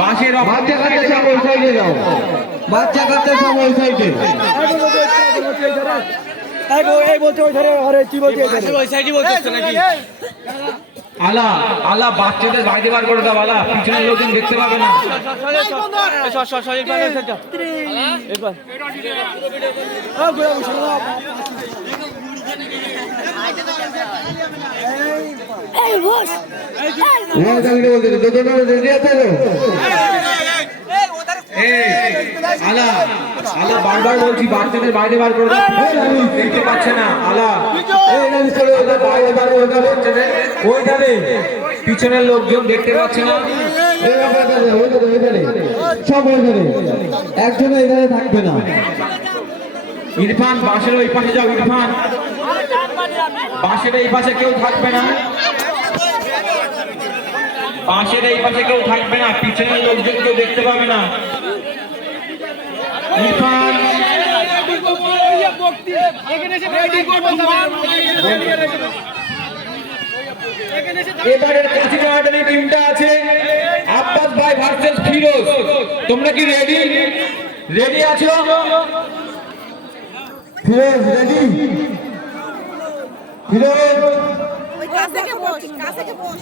বাঁশের বাচ্চা কাচ্চা সব ওই সাইডে যাও, বাচ্চা কাচ্চা সব ওই সাইডে। আলা আলা বাচ্চাদের বাইরে বার করে দাও। আলা পিছনে লোকজন দেখতে পাবে না। আলা আলা বারবার বলছি বাচ্চাদের বাইরে বার করে দাও, দেখতে পাচ্ছে না। আলা ওই ধারে পিছনের লোকজন দেখতে পাচ্ছে না। সব ওইখানে, একজন এখানে থাকবে না। ইরফান বাসের ওই পাশে যাও। ইরফান বাসের এই পাশে কেউ থাকবে না, বাসের এই পাশে কেউ থাকবে না, পিছনের লোকজন কেউ দেখতে পাবে না। ইরফান এবারের কাছিনাহাটানি টিমটা আছে আব্বাস ভাই ভার্সেস ফিরোজ। তোমরা কি রেডি? রেডি আছো? ফিরোজ রেডি? ফিরোজ কাছে কে বস, কাছে কে বস।